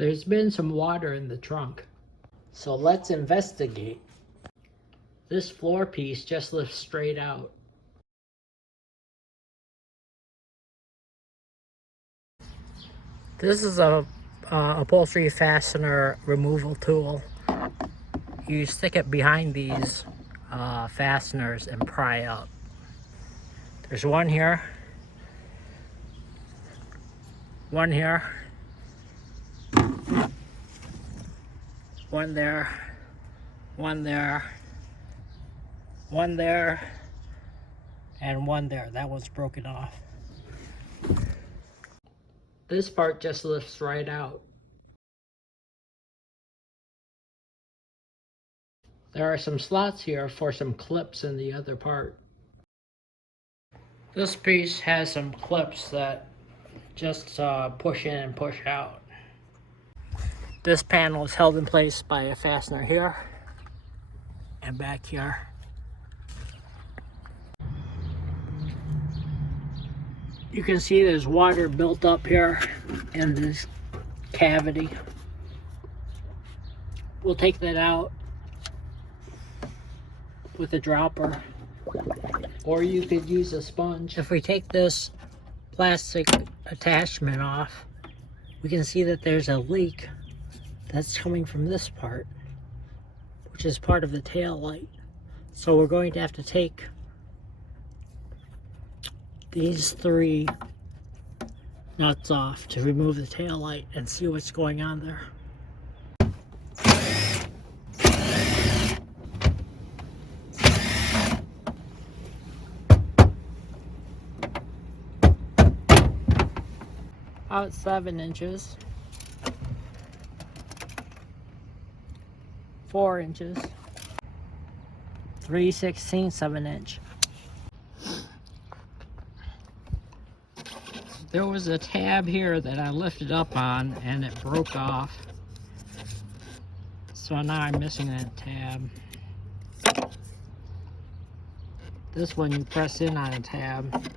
There's been some water in the trunk. So let's investigate. This floor piece just lifts straight out. This is a upholstery fastener removal tool. You stick it behind these fasteners and pry up. There's one here, one here, one there, one there, one there, and one there. That one's broken off. This part just lifts right out. There are some slots here for some clips in the other part. This piece has some clips that just push in and push out. This panel is held in place by a fastener here and back here. You can see there's water built up here in this cavity. We'll take that out with a dropper, or you could use a sponge. If we take this plastic attachment off, we can see that there's a leak that's coming from this part, which is part of the tail light. So we're going to have to take these 3 nuts off to remove the tail light and see what's going on there. About 7 inches, 4 inches, 3/16 of an inch. There was a tab here that I lifted up on and it broke off. So now I'm missing that tab. This one you press in on a tab.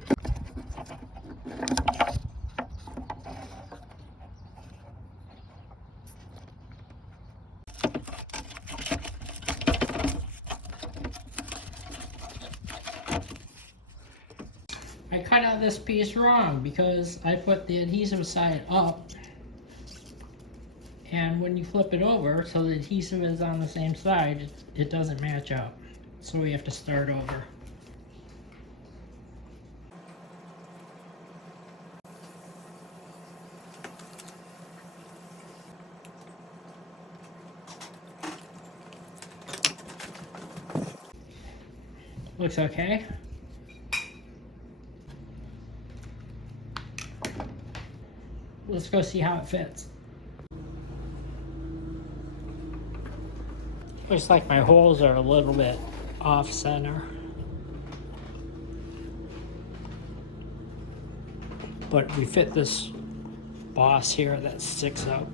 I cut out this piece wrong because I put the adhesive side up, and when you flip it over so the adhesive is on the same side, it doesn't match up. So we have to start over. Looks okay. Let's go see how it fits. Looks like my holes are a little bit off center. But we fit this boss here that sticks out.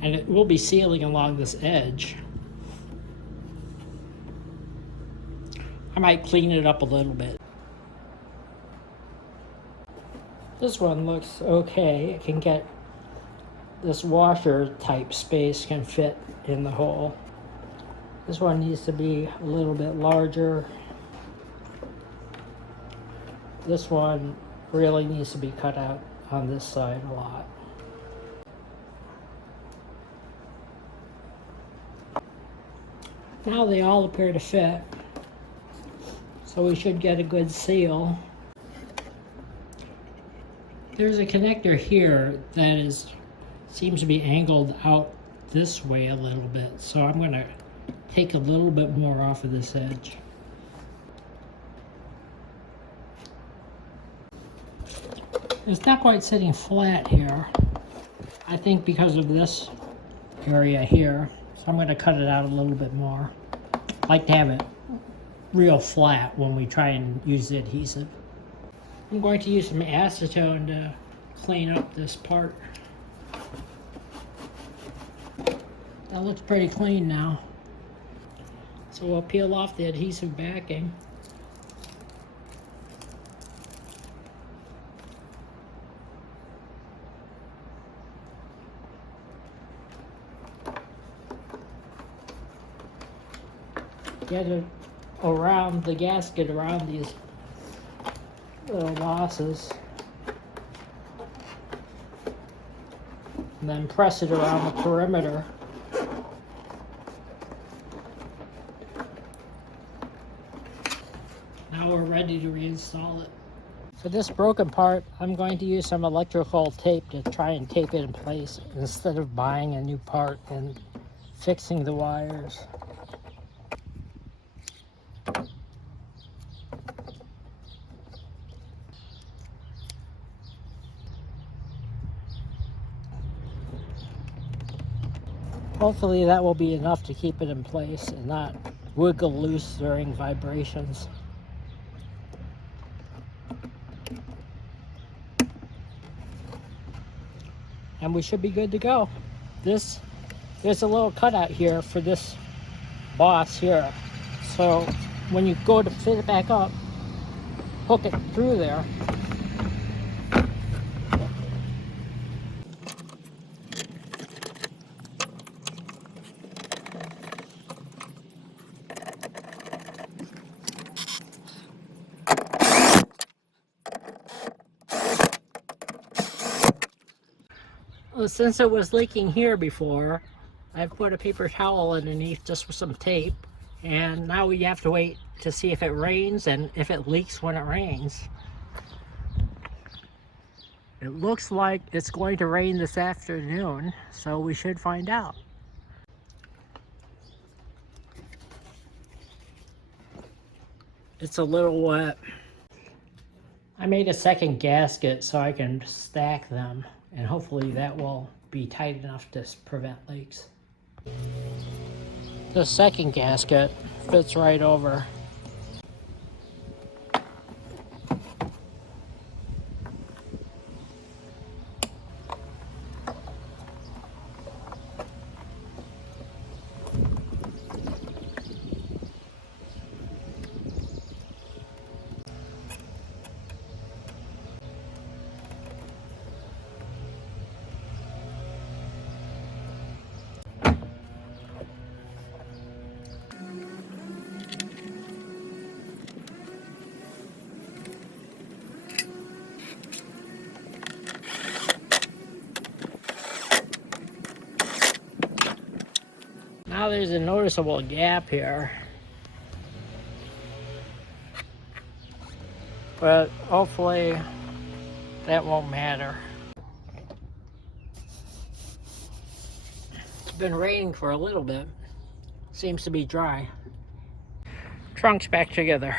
And it will be sealing along this edge. I might clean it up a little bit. This one looks okay. It can get, this washer type space can fit in the hole. This one needs to be a little bit larger. This one really needs to be cut out on this side a lot. Now they all appear to fit. So we should get a good seal. There's a connector here that seems to be angled out this way a little bit. So I'm going to take a little bit more off of this edge. It's not quite sitting flat here. I think because of this area here. So I'm going to cut it out a little bit more. I like to have it real flat when we try and use the adhesive. I'm going to use some acetone to clean up this part. That looks pretty clean now. So we'll peel off the adhesive backing. get it around the gasket, around these little bosses. And then press it around the perimeter. Now we're ready to reinstall it. For this broken part, I'm going to use some electrical tape to try and tape it in place instead of buying a new part and fixing the wires. Hopefully that will be enough to keep it in place and not wiggle loose during vibrations. And we should be good to go. There's a little cutout here for this boss here. So when you go to fit it back up, hook it through there. Well, since it was leaking here before, I've put a paper towel underneath just with some tape, and now we have to wait to see if it rains and if it leaks when it rains. It looks like it's going to rain this afternoon, so we should find out. It's a little wet. I made a second gasket so I can stack them, and hopefully that will be tight enough to prevent leaks. The second gasket fits right over. Now there's a noticeable gap here, but hopefully that won't matter. It's been raining for a little bit. Seems to be dry. Trunk's back together.